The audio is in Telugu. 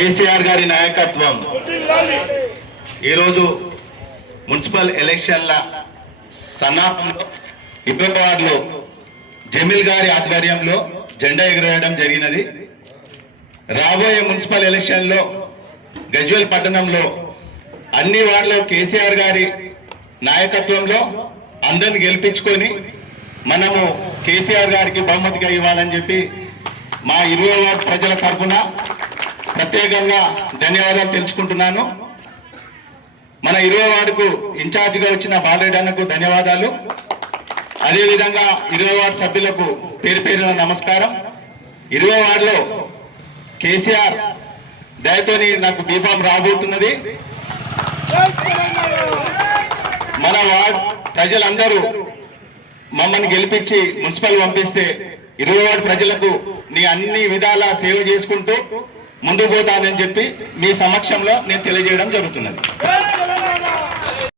కేసీఆర్ గారి నాయకత్వం ఈరోజు మున్సిపల్ ఎలక్షన్ల సన్నాహంలో 20వ వార్డులో జమీల్ గారి ఆధ్వర్యంలో జెండా ఎగురవేయడం జరిగినది. రాబోయే మున్సిపల్ ఎలక్షన్లో గజ్వేల్ పట్టణంలో అన్ని వార్డులో కేసీఆర్ గారి నాయకత్వంలో అందరిని గెలిపించుకొని మనము కేసీఆర్ గారికి బహుమతిగా ఇవ్వాలని చెప్పి మా 20వ వార్డు ప్రజల తరఫున ప్రత్యేకంగా ధన్యవాదాలు తెలుసుకుంటున్నాను. మన 20వ వార్డుకు ఇన్ఛార్జిగా వచ్చిన బాలరెడ్డి అన్నకు ధన్యవాదాలు. అదేవిధంగా 20వ వార్డు సభ్యులకు పేరు పేరున నమస్కారం. 20వ వార్డులో కేసీఆర్ దయతోని నాకు బీఫామ్ రాబోతున్నది. మన వార్డు ప్రజలందరూ మమ్మల్ని గెలిపించి మున్సిపల్ పంపిస్తే 20వ వార్డు ప్రజలకు నీ అన్ని విధాల సేవ చేసుకుంటూ ముందుకు పోతానని చెప్పి మీ సమక్షంలో నేను తెలియజేయడం జరుగుతున్నది.